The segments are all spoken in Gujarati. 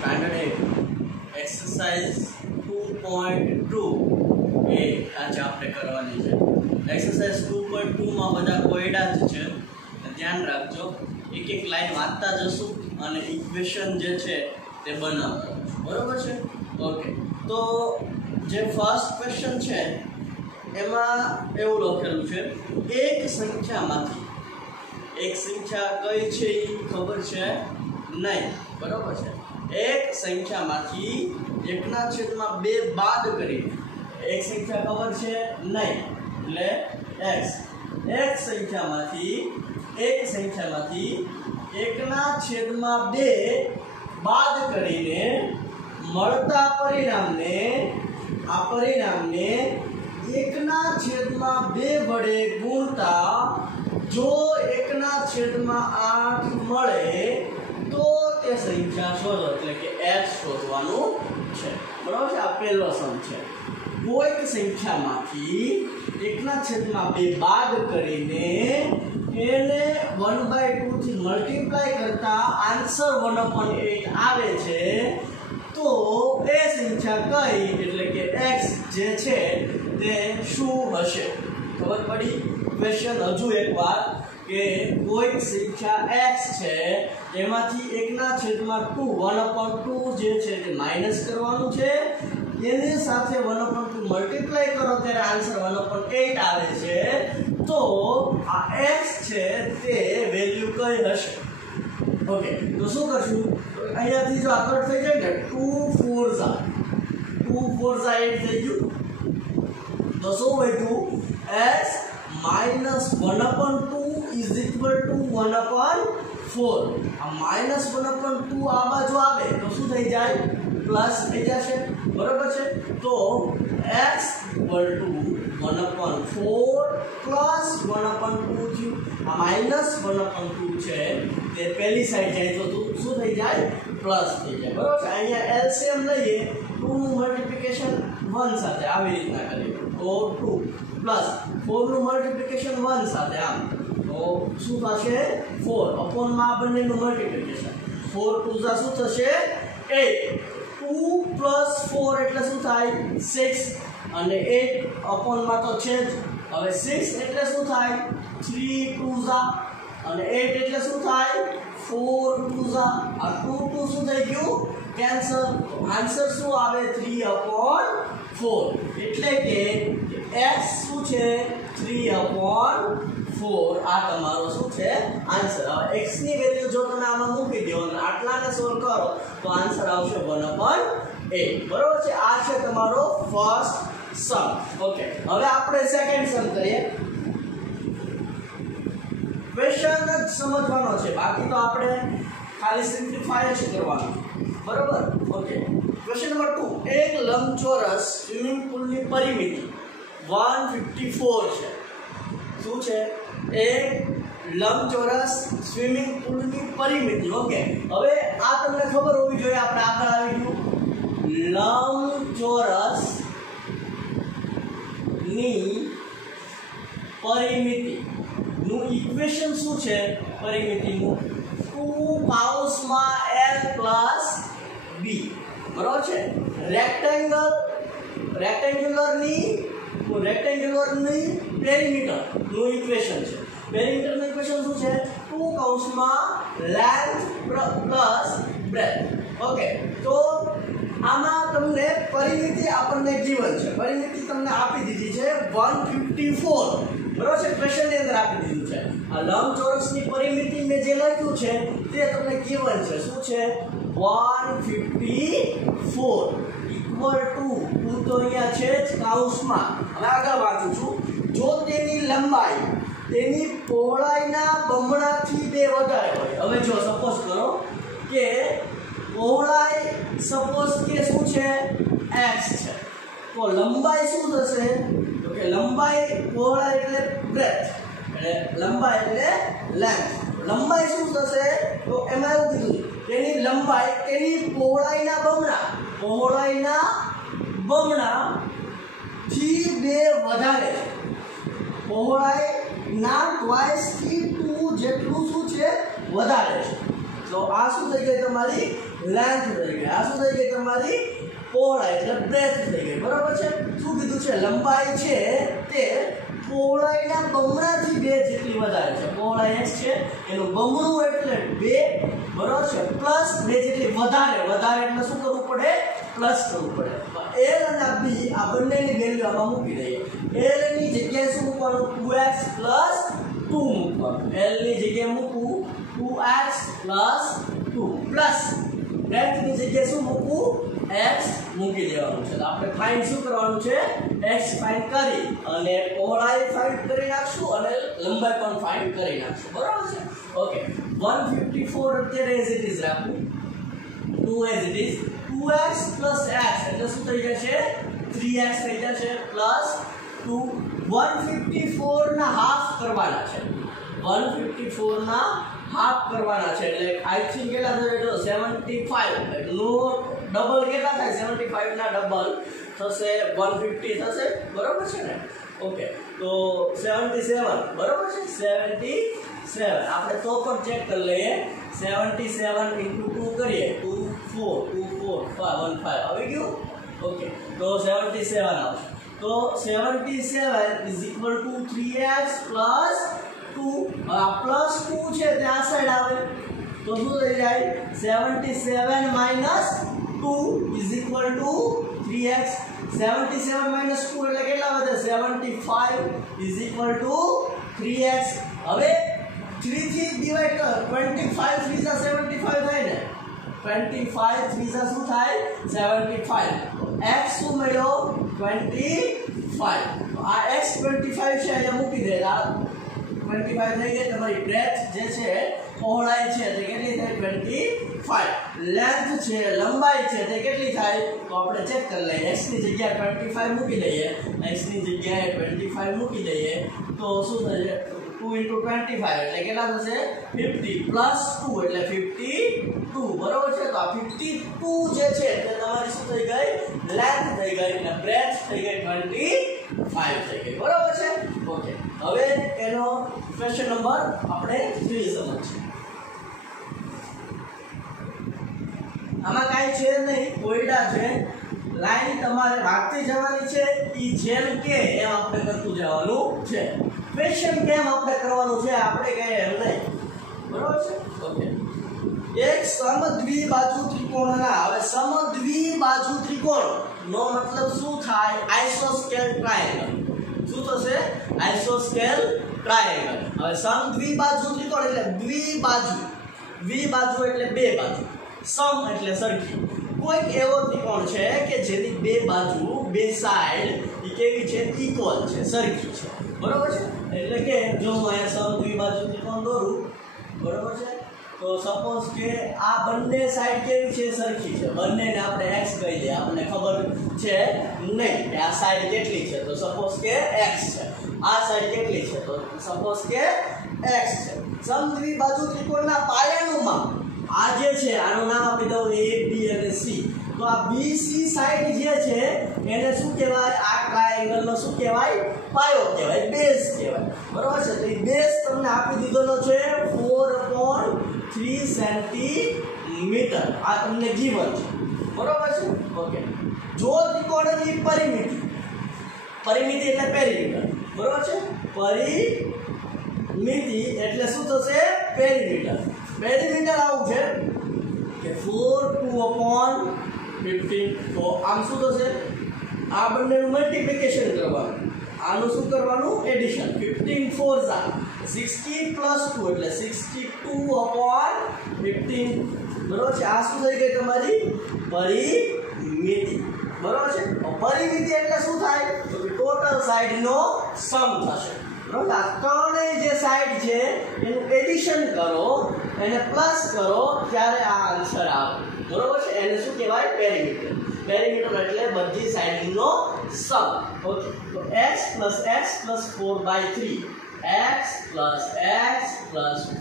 સ્ટાન્ડર્ડ 8 એક્સરસાઇઝ 2.2 એ આજે આપણે કરવાની છે। એક્સરસાઇઝ 2.2 માં બધા કોયડા જ છે, ધ્યાન રાખજો। એક એક લાઈન વાંચતા જશું અને ઇક્વેશન જે છે તે બનાવતા જશું, બરોબર છે? ઓકે, તો જે ફર્સ્ટ ક્વેશ્ચન છે એમાં એવું લખેલું છે, એક સંખ્યામાંથી એક સંખ્યા કઈ છે એ ખબર છે નહીં, બરોબર છે? એક સંખ્યામાંથી 1/2 બાદ કરી એક સંખ્યા ખબર છે નહીં, એટલે x એક સંખ્યામાંથી 1/2 બાદ કરીને મળતા પરિણામને 1/2 વડે ગુણતા જો 1/8 મળે તો તે સંખ્યા શોધો, એટલે કે x શોધવાનું છે, બરાબર છે? આ પહેલો સમ છે। કોઈક સંખ્યામાંથી 1/2 બાદ કરીને એને 1/2 થી મલ્ટીપ્લાય કરતા આન્સર 1/8 આવે છે, તો એ સંખ્યા કઈ, એટલે કે x જે છે તે શું હશે? ખબર પડી? ક્વેશ્ચન હજુ એકવાર કે કોઈક સંખ્યા x છે એમાંથી 1/2 જે છે તે માઈનસ કરવાનું છે, એની સાથે 1/2 મલ્ટીપ્લાય કરો ત્યારે આન્સર 1/8 આવે છે, તો આ x છે તે વેલ્યુ કઈ હશે? ઓકે, તો શું કરશું? અહીંયાથી જો આગળ થઈ જાય ને 2 4 8 થઈ ગયું, તો શું વધ્યું? x -1/2 is equal to 1/4। આ -1/2 આ બાજુ આવે તો શું થઈ જાય? પ્લસ થઈ જશે, બરોબર છે? તો x = 1/4 પ્લસ 1/2 થયું। આ -1/2 છે તે પહેલી સાઈડ જાય તો શું થઈ જાય? પ્લસ થઈ જાય, બરોબર છે? અહીંયા એલસીએમ લઈએ, 2 નું મલ્ટીપ્લિકેશન 1 સાથે આવી રીતના કરીએ તો 2 પ્લસ 4 નું મલ્ટીપ્લિકેશન 1 સાથે આમ તો શું થશે? 4 અપોન માં આ બંનેનું મલ્ટીપ્લિકેશન 4 2 જા શું થશે? 8 2 પ્લસ 4 એટલે શું થાય? 6 અને 8 અપોન માં તો છે જ, હવે 6 એટલે શું થાય? 3 2 જા અને 8 એટલે શું થાય? 4 2 જા આ 2 2 શું થઈ ગયું? કેન્સલ। આન્સર શું આવે? 3/4, એટલે કે x શું છે? 3/4 આ તમારો શું છે? આન્સર। હવે x ની વેલ્યુ જો તમે આમાં મૂકી દો અને આટલાને સોલ્વ કરો તો આન્સર આવશે 1/8, બરોબર છે? આ છે તમારો ફર્સ્ટ સમ। ઓકે, હવે આપણે સેકન્ડ સમ કરીએ। ક્વેશ્ચન જ સમજવાનો છે, બાકી તો આપણે ખાલી સિમ્પ્લિફાય જ કરવાનું, બરોબર? ઓકે, ક્વેશ્ચન નંબર 2, એક લંબચોરસ સ્વિમિંગ પૂલની પરિમિતિ 154 છે। શું છે? એક લંબચોરસ સ્વિમિંગ પૂલની પરિમિતિ। ઓકે, હવે આ તમને ખબર હોવી જોઈએ, આપણે આગળ આવી ગયું લંબચોરસ ની પરિમિતિ નું ઇક્વેશન શું છે? પરિમિતિનું 2 પાઉસમાં l પ્લસ b, બરોબર છે? રેક્ટેન્ગ્યુલરની પેરીમીટર નું ઇક્વેશન છે। પેરીમીટર નું ઇક્વેશન શું છે? 2 કૌંસમાં લેન્થ પ્લસ બ્રેથ। ઓકે, તો આમાં તમને પરિમિતિ આપણને ગિવન છે, પરિમિતિ તમને આપી દીધી છે 154, બરોબર છે? ક્વેશ્ચન ની અંદર આપી દીધું છે। આ લંબચોરસની પરિમિતિ મેં જે લખ્યું છે તે તમને ગિવન છે। શું છે? 154 ઇક્વલ ટુ 2 તો અહીંયા છે જ કૌંસમાં। હવે આગળ વાંચું છું, જો તેની લંબાઈ તેની પહોળાઈના બમણાથી 2 વધારે હોય। હવે જો સપોઝ કરો કે પહોળાઈ સપોઝ કે શું છે? x છે, તો લંબાઈ શું થશે? તો કે લંબાઈ પહોળાઈ એટલે બ્રેથ, એટલે લંબાઈ એટલે લેન્થ। લંબાઈ શું થશે? તો એમાં એવું કીધું તેની લંબાઈ તેની પહોળાઈના બમણા થી 2 વધારે છે। પહોળાઈના ટ્વાઇસ થી 2 જેટલું શું છે? વધારે છે। तो आ શું થઈ ગઈ તમારી લેન્થ થઈ ગઈ, આ શું થઈ ગઈ તમારી પહોળાઈ એટલે બ્રેથ થઈ ગઈ, બરાબર છે। શું કીધું છે લંબાઈ છે તે પહોળાઈના બમણાથી 2 જેટલી વધારે છે, પહોળાઈ x છે એનું બમણું એટલે 2, બરાબર છે, પ્લસ 2 જેટલી વધારે, વધારે એટલે શું કરવું પડે પ્લસ કરવું પડે। l અને b આ બંનેની વેલ્યુ આમાં મૂકી દઈએ, l ની જગ્યાએ શું મૂકવાનું 2x 2 મૂકવાનું, l ની જગ્યાએ મૂકવું 2x 2 પ્લસ બ્રેથ ની જગ્યાએ શું મૂકવું x મૂકી દેવાનું છે। તો આપણે ફાઇન્ડ શું કરવાનું છે x ફાઇન્ડ કરી અને પહોળાઈ ફાઇન્ડ કરી નાખશું અને લંબાઈ પણ ફાઇન્ડ કરી નાખશું, બરાબર છે। ઓકે 154 અત્યારે એઝ ઇટ ઇઝ રાખવું, 2 as it is, 2x x એટલે શું થઈ જશે 3x થઈ જશે પ્લસ 2, 154 ના હાફ કરવાના છે, 154 ના હાફ કરવાના છે એટલે આઈ થિંક કેટલા થશે જો 75 નો ડબલ કેટલા થાય 75 ના ડબલ થશે 150 થશે, બરાબર છે ને। ઓકે તો 77 બરાબર છે, 77 આપણે તો પણ ચેક કરી લઈએ, 77 * 2 કરીએ 24 આવી ગયું। ઓકે તો 77 આવશે, તો 77 = 3x + 2, પ્લસ 2 છે તે આ સાઈડ આવે તો શું થઈ જાય 77 - 2 = 3x, 77 - 2 એટલે કેટલા વધે 75 = 3x। હવે 3 થી ડિવાઈડ કર, 25 3 * 75 થાય ને, 25 3 * શું થાય 75, x શું મળ્યો 25, આ x 25 છે અહીંયા મૂકી દે, 25 થઈ ગઈ તમારી બ્રેથ જે છે પહોળાઈ છે તે કેટલી થાય 25, લેન્થ છે લંબાઈ છે તે કેટલી થાય તો આપણે ચેક કરી લઈએ, x ની જગ્યાએ 25 મૂકી દઈએ, x ની જગ્યાએ 25 મૂકી દઈએ તો શું થશે 2 * 25 એટલે કેટલા થશે 50 પ્લસ 2 એટલે 52, બરાબર છે। તો આ 52 જે છે તે તમારી શું થઈ ગઈ લેન્થ થઈ ગઈ અને બ્રેથ થઈ ગઈ 25 થઈ ગઈ, બરાબર છે। ઓકે હવે એનો ક્વેશ્ચન નંબર આપણે 3 સમજીએ। આમાં કાઈ છે નહીં, કોયડા છે, લાઈન તમારે રાખતી જવાની છે, ઈ જેમ કે એમ આપણે કરતું જવાનું છે, ક્વેશ્ચન કેમ આપણે કરવાનું છે આપણે કહે એમ નહીં, બરાબર છે। ઓકે એક સમદ્વિબાજુ ત્રિકોણના, હવે સમદ્વિબાજુ ત્રિકોણ નો મતલબ શું થાય આઇસોસ્કેલ ટ્રાયેંગલ, શું થશે આઇસોસ્કેલ ટ્રાયેંગલ। હવે સમદ્વિબાજુ ત્રિકોણ એટલે દ્વિબાજુ, દ્વિબાજુ એટલે બે બાજુ, સમ એટલે સરખી, કોઈક એવો ત્રિકોણ છે કે જેની બે બાજુ બે સાઈડ ઈ કેવી છે ઇક્વલ છે સરખી છે, બરાબર છે। એટલે કે જો હું અહીંયા સમદ્વિબાજુ ત્રિકોણ દોરું, બરાબર છે, તો સપોઝ કે આ બંને સાઈડ કેવી છે સરખી છે, બંનેને આપણે x કહી દઈએ, આપણને ખબર છે નહીં કે આ સાઈડ કેટલી છે તો સપોઝ કે x છે, આ સાઈડ કેટલી છે તો સપોઝ કે x છે। સમદ્વિબાજુ ત્રિકોણના પાયાનું માપ આ જે છે આનું નામ આપી દઉં a b અને c, તો આ BC સાઈડ જે છે એને શું કહેવાય આ ટ્રાયેંગલ નો શું કહેવાય પાયો કહેવાય, બેઝ કહેવાય, બરાબર છે। તો એ બેઝ તમને આપી દીધેલો છે 4/3 સેન્ટીમીટર, આ તમને ગીવન છે, બરાબર છે। ઓકે જો ત્રિકોણની પરિમિતિ, પરિમિતિ એટલે પેરીમીટર, બરાબર છે, પરિમિતિ એટલે શું થશે પેરીમીટર, પેરીમીટર આવું છે કે 4/2/15, તો આમ શું થશે આ બંનેનું મલ્ટીપ્લિકેશન કરવાનું, આનું શું કરવાનું એડિશન, 15 4 60 + 2 એટલે 62/15, બરાબર છે। આ શું થઈ ગઈ તમારી પરિમિતિ, બરાબર છે। પરિમિતિ એટલે શું થાય તો ટોટલ સાઈડનો સમ થશે, બરાબર। આ ત્રણેય જે સાઈડ છે એનું એડિશન કરો, એને પ્લસ કરો ત્યારે આ આન્સર આવે, બરાબર છે। એને શું કહેવાય પેરીમીટર, પેરીમીટર એટલે બધી સાઈડનો સમ। ઓકે તો x + x + 4/3, x + x +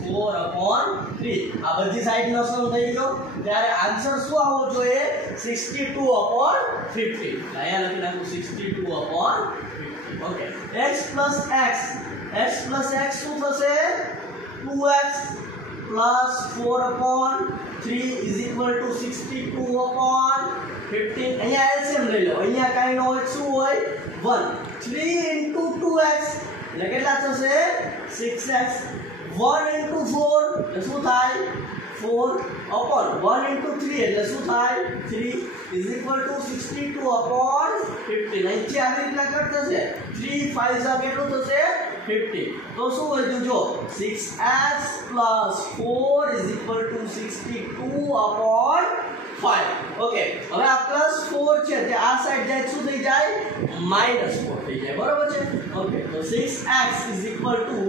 4/3 આ બધી સાઈડનો સમ થઈ ગયો ત્યારે આન્સર શું આવવો જોઈએ 62/50, અહીંયા લખી નાખું 62/50। Okay x + x, x + x શું થશે 2x, plus 4/3 is equal to 62/15 અહીંયા એલસીએમ લઈ લો અહીંયા કાઈ નો હોય શું હોય 1 3 * 2x એટલે કેટલા થશે 6x 1 * 4 એટલે શું થાય 4/1 * 3 એટલે શું થાય 3 इज इक्वल टू 62/15 અહીંથી આવી રીતના કટ થશે 3 5 જા કેટલું થશે 50 तो શું વધ્યું જો 6x + 4 is equal to 62/5 okay હવે આ +4 છે તે આ સાઈડ જાય શું થઈ જાય -4 થઈ જાય બરોબર છે ઓકે તો 6x इज इक्वल टू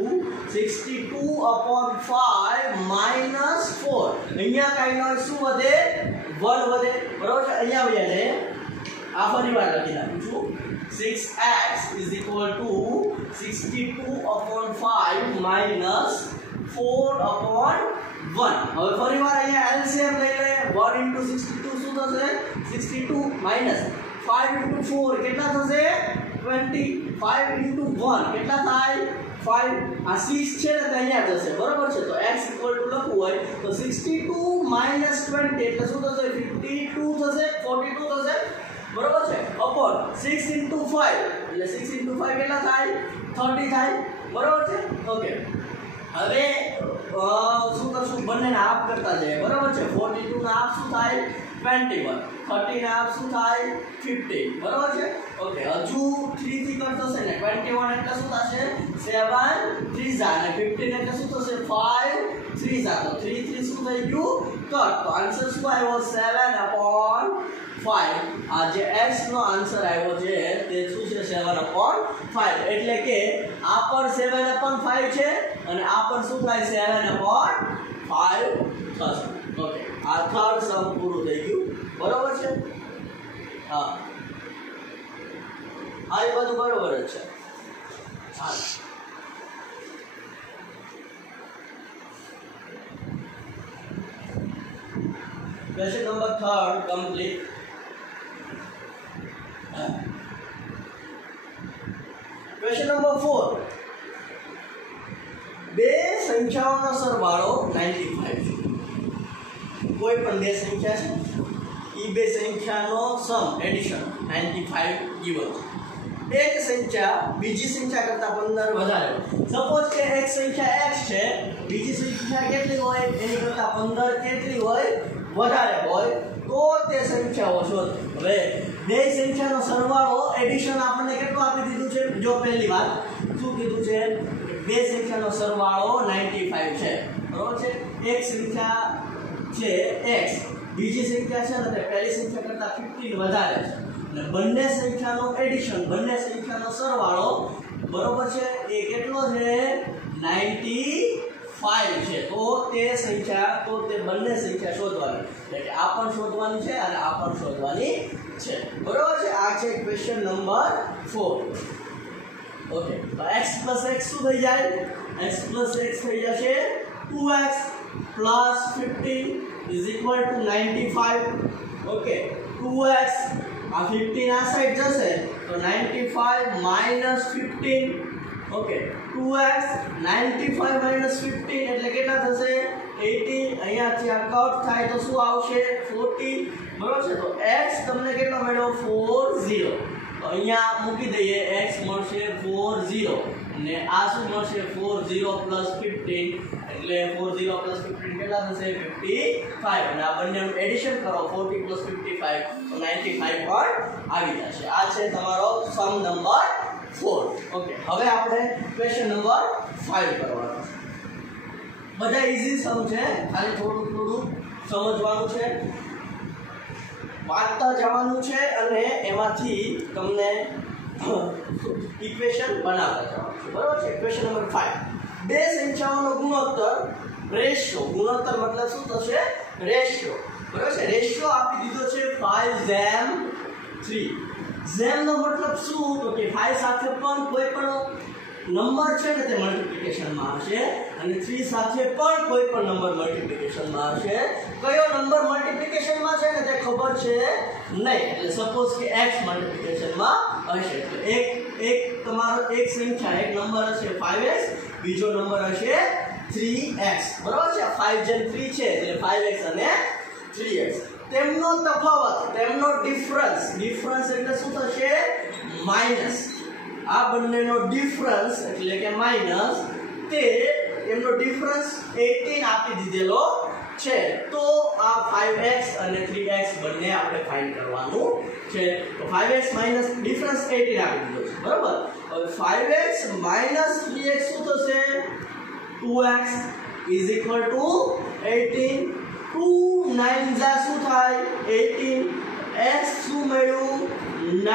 62/5 -4 અહીંયા કાઈ નો શું વધે 1 વધે બરોબર છે અહીંયા આવ્યા છે આ ફરીવાર લખી નાખું છું 6x is equal to 62/5 minus 4/1 હવે ફરીવાર અહીંયા LCM લઈ લે 1 * 62 શું થશે 62 minus 5 * 4 કેટલા થશે 20 5 * 1 કેટલા થાય 5 આ 6 છે ને તે અહીંયા થશે બરોબર છે તો x = લખવું હોય તો 62 minus 20 એટલે શું થશે 52 થશે 42 થશે बराबर है अपॉन 6 * 5 એટલે 6 * 5 કેટલા થાય 30 થાય બરાબર છે ઓકે હવે શું કરશું બંનેને હાફ કરતા જઈએ બરાબર છે 42 ના હાફ શું થાય 21 30 ના હાફ શું થાય 50 બરાબર છે ઓકે હજુ 3 થી કટ થશે ને 21 એટલે શું થશે 7 3 જા અને 15 એટલે શું થશે 5 3 જા તો 3 3 શું થઈ ગયું કટ તો આન્સર શું આવ્યો 7/5 આ જે x નો આન્સર આવ્યો છે તે શું છે 7/5 એટલે કે આ પર 7/5 છે અને આ પર શું થાય 7/5 થશે ઓકે આ થર્ડ સમ પૂરું થઈ ગયું બરોબર છે હા આ બધું બરોબર જ છે ચાલો question number 3 complete question number 4 બે સંખ્યાઓનો સરવાળો 95 છે કોઈ પણ બે સંખ્યા છે ઈ બે સંખ્યાનો સમ એડિશન 95 ગિવન છે એક સંખ્યા બીજી સંખ્યા કરતા 15 વધારે સપોઝ કે એક સંખ્યા x છે બીજી સંખ્યા કેટલી હોય એની કરતા 15 કેટલી હોય વધારે હોય તો તે સંખ્યાઓ શોધો હવે બે સંખ્યાનો સરવાળો એડિશન આપણને કેટલું આપી દીધું છે જો પહેલી વાત શું કીધું છે બે સંખ્યાનો સરવાળો 95 છે બરોબર છે એક સંખ્યા છે x બીજી સંખ્યા છે ને તે પહેલી સંખ્યા કરતા 15 વધારે છે અને બંને સંખ્યાનો એડિશન બંને સંખ્યાનો સરવાળો બરોબર છે એ કેટલો છે 95 છે તો તે સંખ્યા તો તે બંને સંખ્યા શોધવાની એટલે કે આ પણ શોધવાની છે અને આ પણ શોધવાની છે બરોબર છે આ છે ક્વેશ્ચન નંબર 4 ઓકે તો x + x શું થઈ જાય x + x થઈ જશે 2x + 15 = 95 ઓકે 2x આ 15 આ સાઈડ જશે તો 95 - 15 ओके 2x 95 - 15 એટલે કેટલા થશે 18 અહીંયાથી આ કટ થાય તો શું આવશે 40 બરોબર છે તો x તમને કેટલો મળ્યો 40 તો અહીંયા મૂકી દઈએ x મળશે 40 અને આ શું મળશે 40 + 15 એટલે 40 + 15 કેટલા થશે 55 અને આ બંનેનું એડિશન કરો 40 + 55 તો 95 પણ આવી જશે આ છે તમારો સમ નંબર 4 ઓકે હવે આપણે ક્વેશ્ચન નંબર 5 કરવાનો છે બધા ઈઝી સમ છે ખાલી થોડું સમજવાનું છે વાંચતા જવાનું છે અને એમાંથી તમને ઇક્વેશન બનાવતા જવાનું છે બરાબર છે ક્વેશ્ચન નંબર 5 બે સંખ્યાઓનો ગુણોત્તર રેશિયો ગુણોત્તર મતલબ શું થશે રેશિયો બરાબર છે રેશિયો આપી દીધો છે 5:3 જેમ નો મતલબ શું તો કે 5 સાથે પણ કોઈ પણ નંબર છે ને તે મલ્ટીપ્લિકેશનમાં આવશે અને 3 સાથે પણ કોઈ પણ નંબર મલ્ટીપ્લિકેશનમાં આવશે કયો નંબર મલ્ટીપ્લિકેશનમાં છે ને તે ખબર છે નહીં એટલે સપોઝ કે x મલ્ટીપ્લિકેશનમાં હશે તો એક તમારો એક સંખ્યા એક નંબર હશે 5x બીજો નંબર હશે 3x બરાબર છે 5 જેમ 3 છે એટલે 5x અને 3x તેમનો તફાવત તેમનો ડિફરન્સ એટલે શું થશે માઈનસ આ બંનેનો ડિફરન્સ એટલે કે માઈનસ તે એમનો ડિફરન્સ 18 આપી દીધેલો છે તો આ 5x અને 3x બંને આપણે ફાઇન્ડ કરવાનું છે તો 5x માઈનસ ડિફરન્સ 18 આપી દીધો છે બરાબર હવે 5x માઈનસ 3x શું થશે 2x is equal to 18 2 9 જા શું થાય 18 x શું મળ્યું 9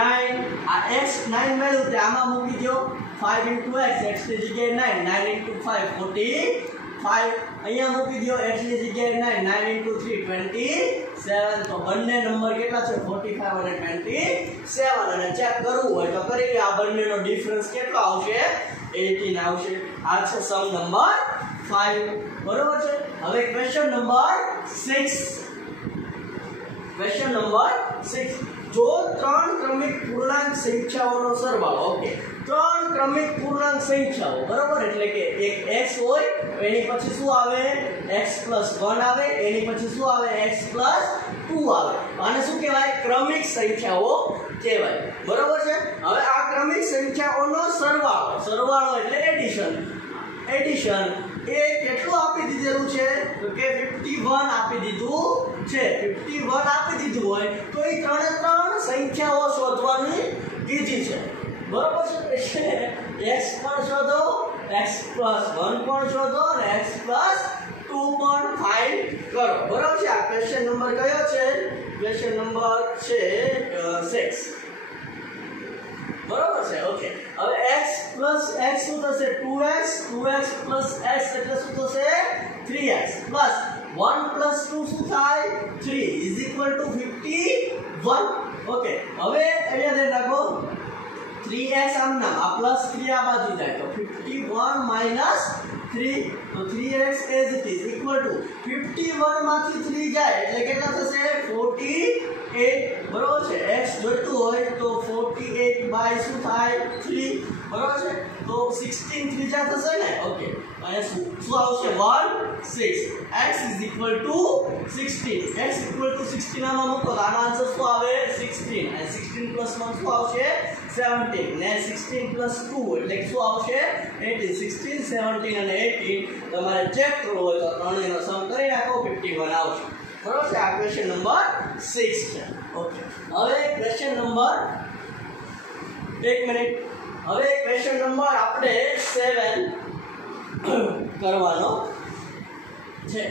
આ x 9 મળ્યું તે આમાં મૂકી દો 5 into x x ની જગ્યાએ 9 9 into 5 45 અહીંયા મૂકી દો x ની જગ્યાએ 9 9 into 3 27 તો બંને નંબર કેટલા છે 45 અને 27 અને ચેક કરવું હોય તો કરી આ બંનેનો ડિફરન્સ કેટલો આવશે 18 આવશે આ છે સમ નંબર 5 બરોબર છે હવે ક્વેશ્ચન નંબર 6 જો ત્રણ ક્રમિક પૂર્ણાંક સંખ્યાઓનો સરવાળો ઓકે ત્રણ ક્રમિક પૂર્ણાંક સંખ્યાઓ બરોબર એટલે કે એક x હોય એની પછી શું આવે x + 1 આવે એની પછી શું આવે x + 2 આવે આને શું કહેવાય ક્રમિક સંખ્યાઓ કહેવાય બરોબર છે હવે આ ક્રમિક સંખ્યાઓનો સરવાળો એટલે એડિશન એ કેટલું આપી દીધેલું છે તો કે 51 આપી દીધું છે 51 આપી દીધું હોય તો એ ત્રણ સંખ્યાઓ શોધવાની કીધી છે બરોબર છે x પણ શોધો x + 1 પણ શોધો અને x + 2 પણ ફાઇન્ડ કરો બરોબર છે આ ક્વેશ્ચન નંબર કયો છે ક્વેશ્ચન નંબર છે 6 બરોબર છે ઓકે હવે x + x શું થશે 2x + x એટલે શું થશે 3x + 1 + 2 શું થાય 3 is equal to 51 ઓકે હવે અહીંયા ધ્યાન રાખો 3x આમ નામ આ +3 આ બાજુ જાય તો 51 - 3 તો 3x as it is equal to 51 માંથી 3 જાય એટલે કેટલા થશે 48 બરોબર છે x જોઈતું હોય તો 48 બાય શું થાય 3 બરોબર છે તો 16 ત્રીજા થશે ને ઓકે અને શું આવશે 16 x is equal to 16 x equal to 16 આમાં મૂકો તો આનો આન્સર શું આવે 16 અને 16 + 1 શું આવશે 17 ને 16 + 2 એટલે શું આવશે 18 16 17 અને 18 તમારે ચેક કરવો હોય તો ત્રણેયનો સમ કરી નાખો 51 આવશે બરોબર છે આ ક્વેશ્ચન નંબર 6 છે ઓકે હવે ક્વેશ્ચન નંબર 1 મિનિટ હવે ક્વેશ્ચન નંબર આપણે 7 કરવાનો છે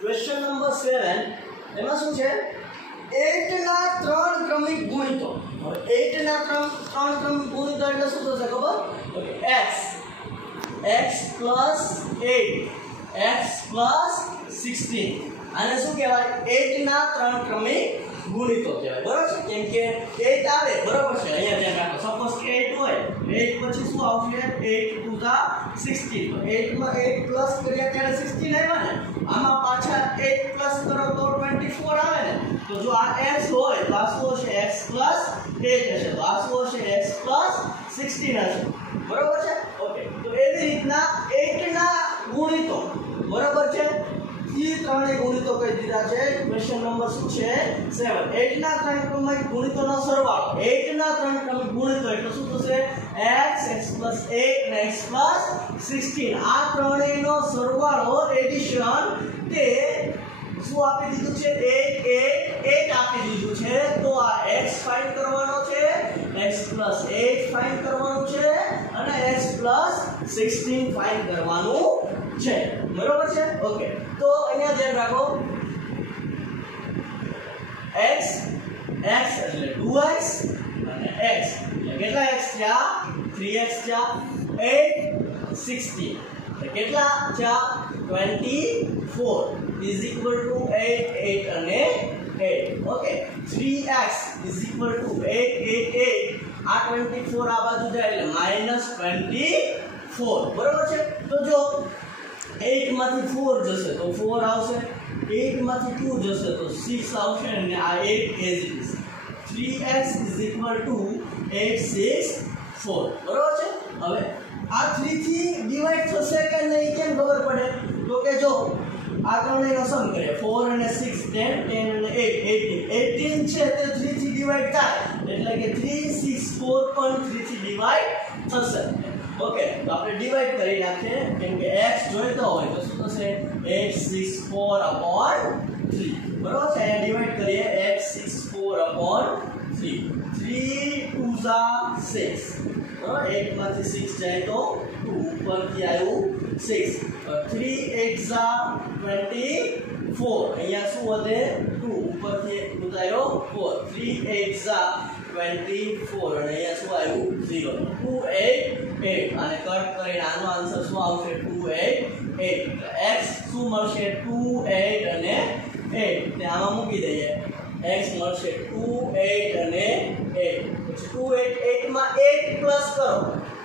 ક્વેશ્ચન નંબર 7 એમાં શું છે 8 ના 3 ક્રમિક ગુણિતો હવે 8 ના 3 ક્રમિક ગુણિતો એટલે શું થશે ખબર ઓકે x + 8 x + 16 આને શું કહેવાય 8 ના 3 ક્રમિક ગુણિતો કહેવાય બરાબર છે કેમ કે 8 આવે બરાબર છે અહીંયા ધ્યાન રાખો સપોઝ કે 8 હોય 8 પછી શું આવશે 8 * 2 = 16 તો 8 માં 8 પ્લસ કર્યા ત્યારે 16 આવ્યા ને આમાં પાછા 8 પ્લસ કરો તો 24 આવે ને તો જો આ x હોય તો આ શું હશે x + 8 હશે તો આ શું હશે x + 16 હશે બરાબર છે ઓકે તો એવી રીતના 8 ના ગુણિતો બરાબર છે ઈ ત્રણેય ગુણિતો કહી દીધા છે ક્વેશ્ચન નંબર શું છે 7 8 ના 3 ક્રમિક ગુણિતોનો સરવાળો 8 ના 3 ક્રમિક ગુણિતો એટલે શું થશે x + 8 અને x + 16 આ ત્રણેયનો સરવાળો એડિશન તે શું આપી દીધું છે 8 આપી દીધું છે તો આ x ફાઇન્ડ કરવાનો છે x + 8 ફાઇન્ડ કરવાનું છે અને x + 16 ફાઇન્ડ કરવાનું છે બરોબર છે ઓકે તો અહીંયા ધ્યાન રાખો x એટલે 2x અને x એટલે કેટલા x થયા 3x થયા 8 16 એટલે કેટલા થયા 24 is equal to 8 8 અને 8 okay 3x is equal to 8 8 8 આ 24 આ બાજુ જાય એટલે -24 બરોબર છે તો જો 8 માંથી 4 જશે તો 4 આવશે 8 માંથી 2 જશે તો 6 આવશે અને આ 8 as it is 3x is equal to 864 બરોબર છે। હવે આ 3 થી ડિવાઈડ થશે કે નહીં કેમ ખબર પડે તો કે જો આ ત્રણેયનો સમ કરીએ 4 અને 6 10 10 અને 8 18 છે તે 3 થી ડિવાઈડ થાય એટલે કે 364 પણ 3 થી ડિવાઈડ થશે। ઓકે તો આપણે ડિવાઈડ કરી નાખીએ કેમ કે x જોઈતો હોય તો શું થશે 864/3 બરોબર છે। અહીંયા ડિવાઈડ કરીએ 864/3 3 2 6 બરોબર 8 માંથી 6 જાય તો 2 ઉપરથી આવ્યું 6 3 8 24 અહીંયા શું વધે 2 ઉપરથી ઉતાર્યો 4 3 8 24 અને અહીંયા શું આવ્યું 0 288 અને કટ કરીને આનો આન્સર શું આવશે 288 x શું મળશે 28 અને 8 તે આમાં મૂકી દઈએ x મળશે 28 અને 8 પછી 288 માં 8 પ્લસ કરો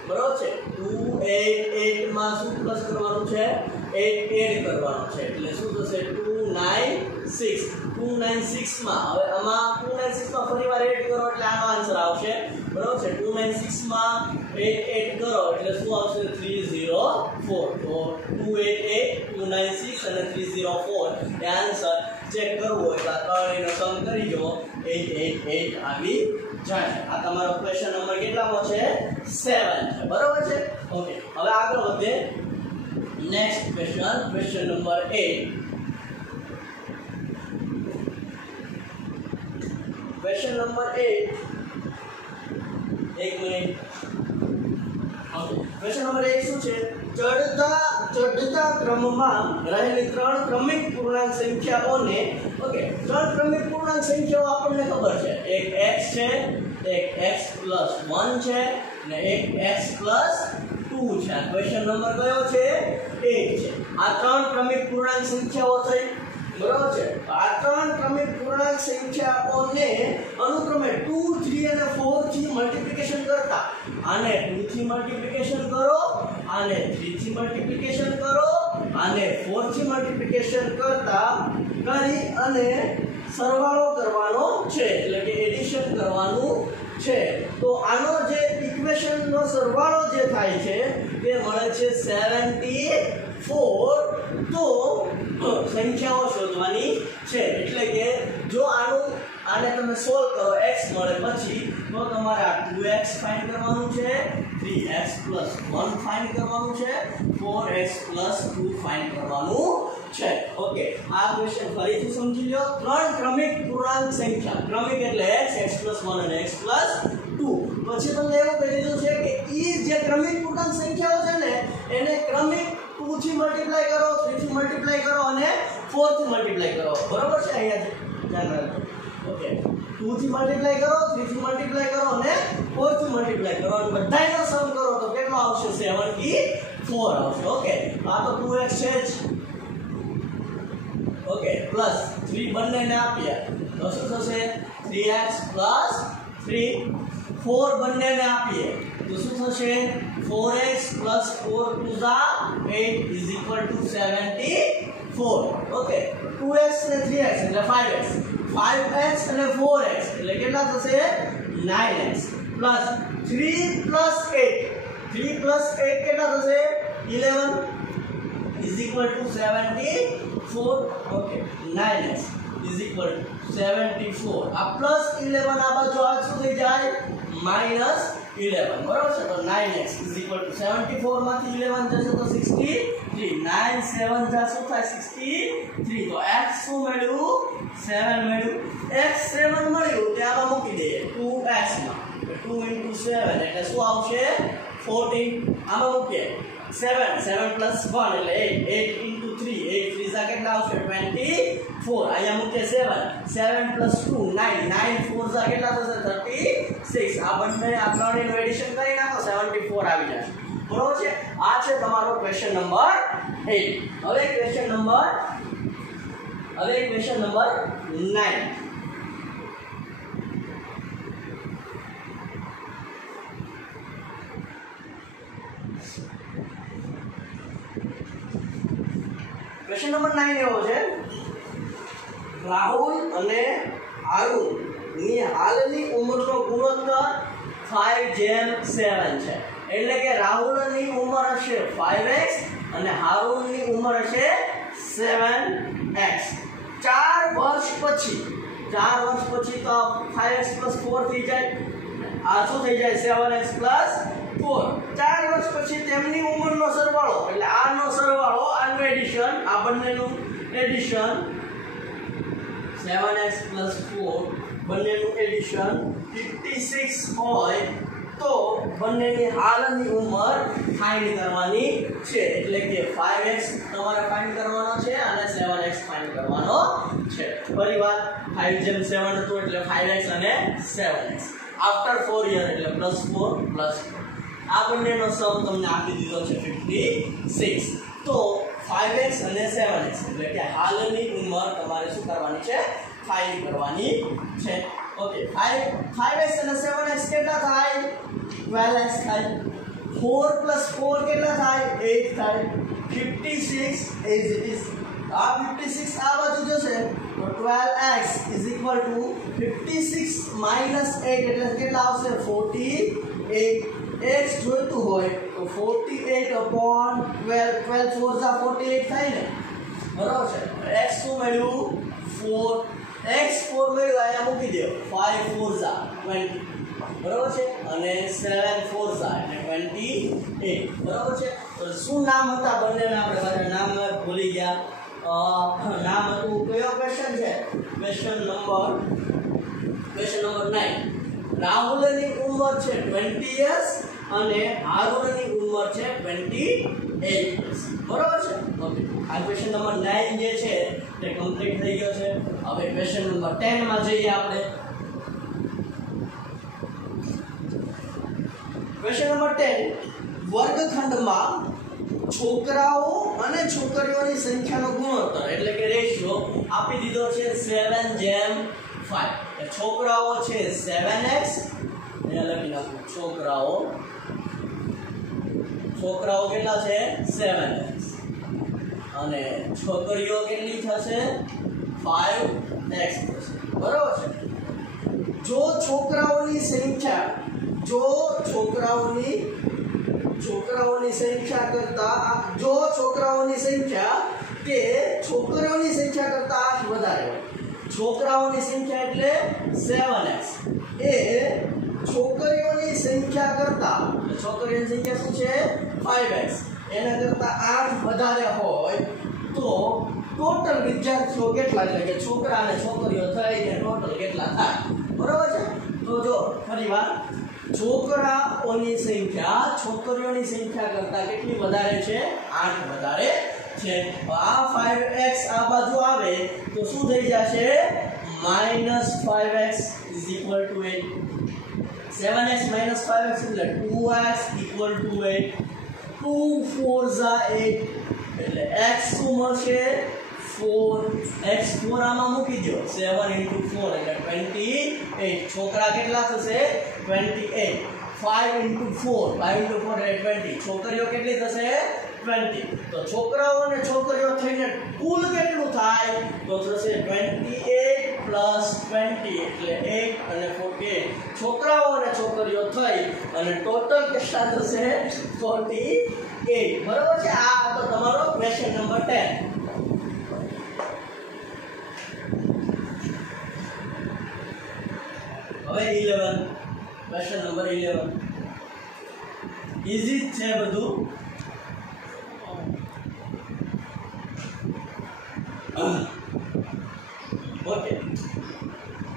બરોબર છે 288 માં શું પ્લસ કરવાનું છે 8 એડ કરવાનું છે એટલે શું થશે 296 296 માં હવે આમાં 296 માં ફરીવાર એડ કરો એટલે આનો આન્સર આવશે બરોબર છે 296 માં 8 એડ કરો એટલે શું આવશે 304 તો 288 296 અને 304 એ આન્સર ચેક કરવો હોય તો આ ત્રણેયનો સમ કરી જો 888 આવી જાય। આ તમારો ક્વેશ્ચન નંબર કેટલામો છે 7 છે બરોબર છે। ઓકે હવે આગળ વધીએ next question number 8 question number 8 एक मिनट ओके क्वेश्चन नंबर 8 શું છે ચડતા ક્રમમાં રહેલી ત્રણ ક્રમિક પૂર્ણાંક સંખ્યાઓને ઓકે ત્રણ ક્રમિક પૂર્ણાંક સંખ્યાઓ આપણને ખબર છે એક x છે એક x + 1 છે અને એક x + 2 છે। ક્વેશ્ચન નંબર કયો છે 8 છે। આ ત્રણ ક્રમિક પૂર્ણાંક સંખ્યાઓ થઈ બરોબર છે। આ ત્રણ ક્રમિક પૂર્ણાંક સંખ્યાઓને અનુક્રમે 2 3 અને 4 થી મલ્ટીપ્લિકેશન કરતા આને 2 થી મલ્ટીપ્લિકેશન કરો આને 3 થી મલ્ટીપ્લિકેશન કરો આને 4 થી મલ્ટીપ્લિકેશન કરતા કરી અને સરવાળો કરવાનો છે એટલે કે એડિશન કરવાનું છે। તો આનો જે ઇક્વેશનનો સરવાળો જે થાય છે તે મળે છે 74 તો સંખ્યાઓ શોધવાની છે એટલે કે જો આને તમે સોલ્વ કરો x મળે પછી તો તમારે આ 2x ફાઇન્ડ કરવાનું છે 3x + 1 ફાઇન્ડ કરવાનું છે 4x + 2 ફાઇન્ડ કરવાનું છે। ઓકે આ ક્વેશ્ચન ફરીથી સમજી લો ત્રણ ક્રમિક પૂર્ણાંક સંખ્યા ક્રમિક એટલે x + 1 અને x + 2 પછી તમને એવું કહી દીધું છે કે ઈ જે ક્રમિક પૂર્ણાંક સંખ્યાઓ છે ને એને ક્રમિક 2 થી મલ્ટીપ્લાય કરો 3 થી મલ્ટીપ્લાય કરો અને 4 થી મલ્ટીપ્લાય કરો બરોબર છે અહીંયા ધ્યાન રાખજો ઓકે 2 થી મલ્ટીપ્લાય કરો 3 થી મલ્ટીપ્લાય કરો અને 4 થી મલ્ટીપ્લાય કરો અને બધાયનો સમ કરો તો કેટલો આવશે 74 આવશે ઓકે આ તો 2x છે જ ઓકે પ્લસ 3 બંનેને આપ્યા તો શું થશે 3x + 3 4 બંનેને આપીએ તો શું થશે 4x + 4 2 8 = 74 ઓકે 2x અને 3x એટલે 5x 5x અને 4x એટલે કેટલા થશે 9x પ્લસ 3 + 8 3 + 8 કેટલા થશે 11 = 74 ઓકે 9x = 74 આ પ્લસ 11 આ બાજુ આ શું થઈ જાય -11 બરાબર છે તો 9x = 74 માંથી 11 જશે તો 63 9 7 જા શું થાય 63 તો x શું મળ્યું 7 મળ્યું x 7 મળ્યું તે આમાં મૂકી દઈએ 2x માં 2 * 7 એટલે શું આવશે 14 આમાં મૂકીએ 7 + 1 એટલે 8 * 3 8 3 જા કેટલા આવશે 24 અહીંયા મૂકીએ 7 + 2 9 4 જા કેટલા થશે 36 આ બંને આ ત્રણેયનું એડિશન કરી નાખો 74 આવી જશે બરોબર છે આ છે તમારો ક્વેશ્ચન નંબર 8 હવે ક્વેશ્ચન નંબર 9 क्वेश्चन नंबर 9 એવો છે રાહુલ અને આરુણ ની હાલની ઉંમરનો ગુણોત્તર 5/7 છે એટલે કે રાહુલની ઉંમર હશે 5x અને હારૂનની ઉંમર હશે 7x 4 વર્ષ પછી તો 5x + 4 થઈ જાય આ શું થઈ જાય 7x + 4 4 વર્ષ પછી તેમની ઉંમરનો સરવાળો એટલે આનો સરવાળો આનું એડિશન આ બંનેનું એડિશન 7x + 4 બંનેનું એડિશન 56 હોય તો બંનેની હાલની ઉંમર ફાઇન્ડ કરવાની છે એટલે કે 5x તમારે ફાઇન્ડ કરવાનો છે અને 7x ફાઇન્ડ કરવાનો છે ફરીવાર 5/7 હતું એટલે 5x અને 7x આફ્ટર 4 યર એટલે +4 +4 આ બંનેનો સમ તમને આપી દીધો છે 56 તો 5x અને 7x એટલે કે હાલની ઉંમર તમારે શું કરવાની છે ફાઇન્ડ કરવાની છે ઓકે 5x અને 7x કેટલા થાય 12x થાય 4 + 4 કેટલા થાય 8 થાય 56 as it is આ 56 આ બાજુ જશે તો 12x = 56 - 8 એટલે કેટલા આવશે 48 x જોઈતું હોય તો 48/12 12 4 * 48 થાય ને બરાબર છે x શું મળ્યું 4 x 4 મળ્યું અહીંયા મૂકી દો 5 4 * 20 બરાબર છે અને 7 4 * એટલે 28 બરાબર છે તો શું નામ હતા બંનેના આપણે બધા નામ ભૂલી ગયા નામ હતું કયો ક્વેશ્ચન છે ક્વેશ્ચન નંબર 9 રાહુલની ઉંમર છે 20 years અને હારૂનની ઉંમર છે 28 years બરાબર છે ઓકે આ ક્વેશ્ચન નંબર 9 જે છે તે કમ્પ્લીટ થઈ ગયો છે હવે ક્વેશ્ચન નંબર 10 માં જઈએ આપણે ક્વેશ્ચન નંબર 10 વર્ગખંડમાં છોકરાઓ અને છોકરીઓની સંખ્યાનો ગુણોત્તર એટલે કે રેશિયો આપી દીધો છે 7/5 છોકરાઓ છે 7x અહીંયા લખી નાખો છોકરાઓ કેટલા છે 7x અને છોકરીઓ કેટલી થશે 5x થશે બરાબર છે જો છોકરાઓની સંખ્યા કરતા જો છોકરાઓની સંખ્યા કે છોકરીઓની સંખ્યા કરતા 8 વધારે હોય છોકરાઓની સંખ્યા એટલે 7x એ છોકરીઓની સંખ્યા કરતા છોકરીઓની સંખ્યા શું છે 5x એના કરતા 8 વધારે હોય તો ટોટલ વિદ્યાર્થીઓ કેટલા એટલે કે છોકરા અને છોકરીઓ થઈને ટોટલ કેટલા થાય બરાબર છે તો જો ફરીવાર છોકરાઓની સંખ્યા છોકરીઓની સંખ્યા કરતા કેટલી વધારે છે 8 વધારે છે આ 5x આ બાજુ આવે તો શું થઈ જશે -5x = 8 7x - 5x એટલે 2x = 8 2 4 * 8 એટલે x શું મળશે 4 x 4 આમાં મૂકી દો 7 * 4 એટલે 28 છોકરા કેટલા થશે 28 5 * 4 એટલે 20 છોકરીઓ કેટલી થશે 20 તો છોકરાઓ અને છોકરીઓ થઈને કુલ કેટલું થાય તો થશે 28 + 20 એટલે 8 અને 48 છોકરાઓ અને છોકરીઓ થઈ અને ટોટલ કેટલા થશે 48 બરાબર છે આ તો તમારો ક્વેશ્ચન નંબર 10 હવે 11 ક્વેશ્ચન નંબર 11 ઈઝી છે બધું ઓકે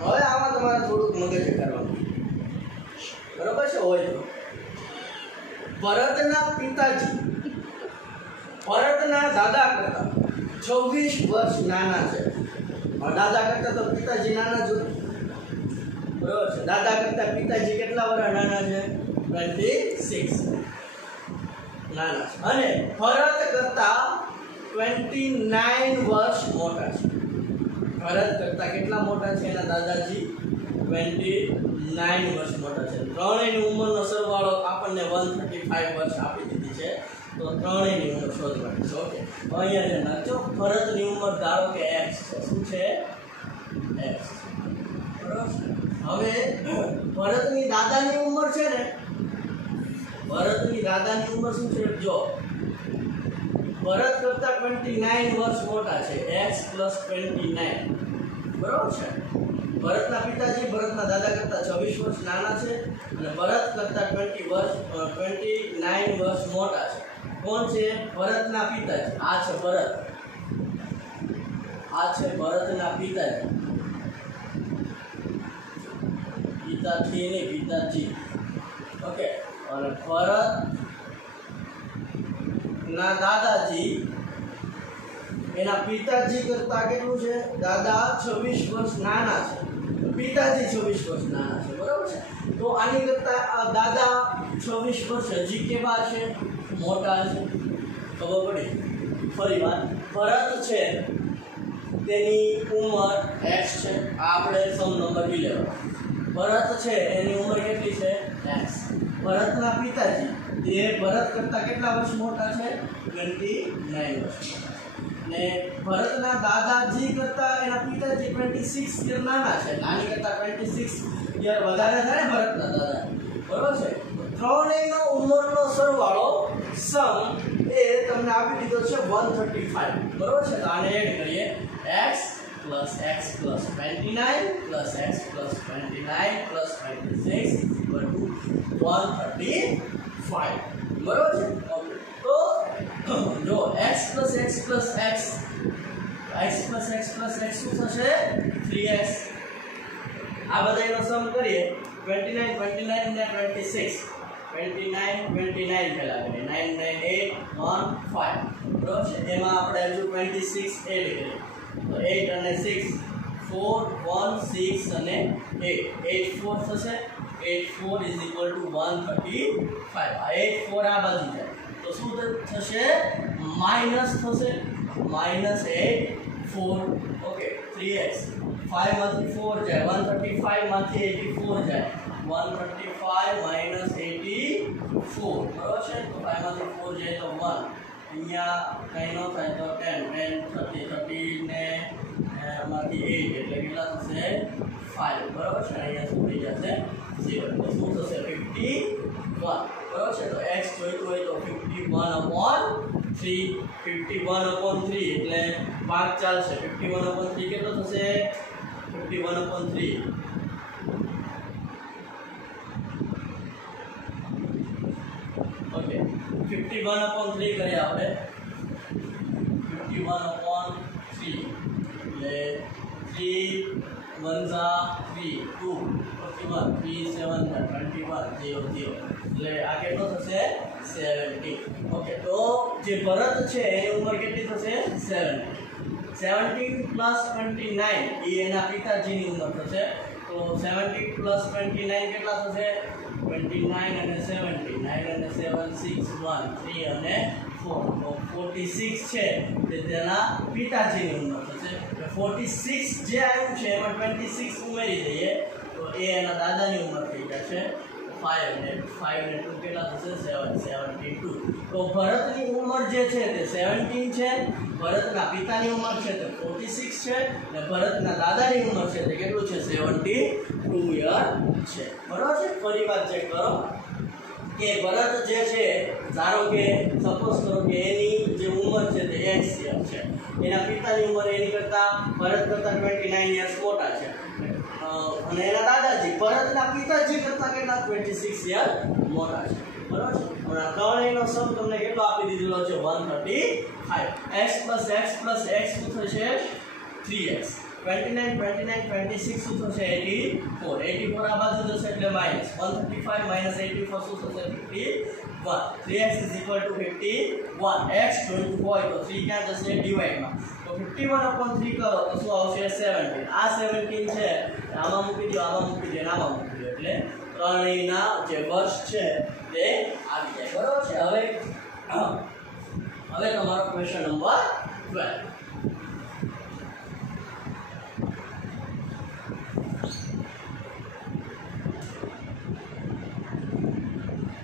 હવે આમાં તમારે થોડુંક મગજ કરવાનું બરોબર છે હોય તો ભરતના દાદા કરતા 26 વર્ષ નાના છે દાદા કરતા તો પિતાજી નાના જ બરોબર છે દાદા કરતા પિતાજી કેટલા વર્ષ નાના છે 26 નાના છે અને ભરત કરતા 29 વર્ષ મોટા છે ભરત કરતા કેટલા મોટા છે એના દાદાજી 29 વર્ષ મોટા છે ત્રણેયની ઉંમરનો સરવાળો આપણને 135 વર્ષ આપી દીધી છે તો ત્રણેયની ઉંમર શોધવાની છે ઓકે અહીંયા જે નાખજો ભરતની ઉંમર ધારો કે x છે શું છે x બરાબર હવે ભરતની દાદાની ઉંમર છે ને, ભરતની દાદાની ઉંમર શું છે? જો ભરત કરતા 29 વર્ષ મોટા છે, x + 29, બરોબર છે. ભરતના પિતાજી ભરતના દાદા કરતા 26 વર્ષ નાના છે અને ભરત કરતા 29 વર્ષ મોટા છે. કોણ છે? ભરતના પિતાજી. આ છે ભરત, આ છે ભરતના પિતાજી. પિતાજી ને પિતાજી, ઓકે. અને ભરત ના દાદાજી એના પિતાજી કરતા કેટલું છે? દાદા 26 વર્ષ નાના છે, પિતાજી 26 વર્ષ નાના છે, બરાબર છે. તો આની કરતા દાદા 26 વર્ષ હજી કેવા છે? મોટા છે. ખબર પડી? ફરી વાર, ભરત છે તેની ઉંમર x છે. આપણે સમ નંબર 11. ભરત છે એની ઉંમર કેટલી છે? x. ભરતના પિતાજી તે ભરત કરતા કેટલા વર્ષ મોટા છે? 29 વર્ષ મોટા. ને ભરતના દાદાજી કરતા એના પિતાજી 26 યર નાના છે. નાની કરતા 26 યર વધારે થાય ભરતના દાદા, બરોબર છે. ત્રણેયનો ઉંમરનો સરવાળો સમ એ તમને આપી દીધો છે 135, બરોબર છે. તો આને એડ કરીએ, x + x + 29 + x + 29 + 26 = 135, બરોબર છે. ઓકે, તો જો x + x + x શું થશે? 3x. આ બધાનો સમ કરીએ, 29 29 ને 26, 29 પહેલા કરીએ, 9 9 8 1 5, બરોબર છે. એમાં આપણે હજુ 26 એડ કરીએ, તો 8 અને 6 4 1 6 અને 8 8 4 થશે. 8 4 = 135. આ 8 4 આ બાજુ જાય તો શું થશે? માઈનસ થશે, -8 4, ઓકે. 3x 5 માંથી 4 જાય, 135 માંથી 84 જાય, 135 - 84, બરોબર છે. તો 5 માંથી 4 જાય તો 1, અહીંયા કઈ ન થાય તો 10 10 30 ને માંથી 8 એટલે કેટલા થશે? 5, બરોબર છે. અહીંયા શું થઈ જશે? 0. તો શું થશે? 51, બરોબર છે. તો x જોઈતું હોય તો 51/3, 51/3 એટલે 5 ચાલશે. 51/3 કેટલો થશે? 51/3 ઓકે. 51/3 કરીએ આપણે, 51/3 એટલે 3 1 3 2 41 3 7 21 0 0 એટલે આ કેટલો થશે? 70. ઓકે, તો જે ભરત છે એની ઉંમર કેટલી થશે? 70. 17 + 29 એ એના પિતાજીની ઉંમર થશે. તો 17 + 29 કેટલા થશે? 29 અને 70, 9 અને 7 6 1 3 અને 4, તો 46 છે તે તેના પિતાજીની ઉંમર થશે. 46 જે આવ્યું છે એમાં 26 ઉમેરી દઈએ તો એ એના દાદાની ઉંમર થઈ જશે. 5 ને 2 કેટલા થશે? 72. તો ભરતની ઉંમર જે છે તે 17 છે, ભરતના પિતાની ઉંમર છે તે 46 છે અને ભરતના દાદાની ઉંમર છે તે કેટલું છે? 72 યર છે, બરાબર છે. ફરી વાત ચેક કરો કે ભરત જે છે, ધારો કે સપોઝ કરો કે એની જે ઉંમર છે તે x યર છે, એના પિતાની ઉંમર એની કરતા ભરત કરતા 29 યર્સ મોટા છે અને એના દાદાજી ભરતના પિતાજી કરતા કેટલા? 26 યર મોટા છે, બરાબર છે. હવે ત્રણેયનો સમ તમને કેટલો આપી દીધેલો છે? 135. x + x + x શું થશે? 3x. 29 29 26 શું થશે? 84. 84 આ બાજુ જશે એટલે માઈનસ 135 - 84 શું થશે? 51. 3x = 51. x જોઈતું હોય તો 3 ક્યાં જશે? ડિવાઇડમાં. તો 51/3 કરો તો શું આવશે? 17. આ 17 છે આમાં મૂકી દો, આમાં મૂકી દો, આમાં મૂકી દો એટલે ત્રણેયના જે વર્ષ છે તે આવી જાય, બરોબર છે. હવે તમારો ક્વેશ્ચન નંબર 12.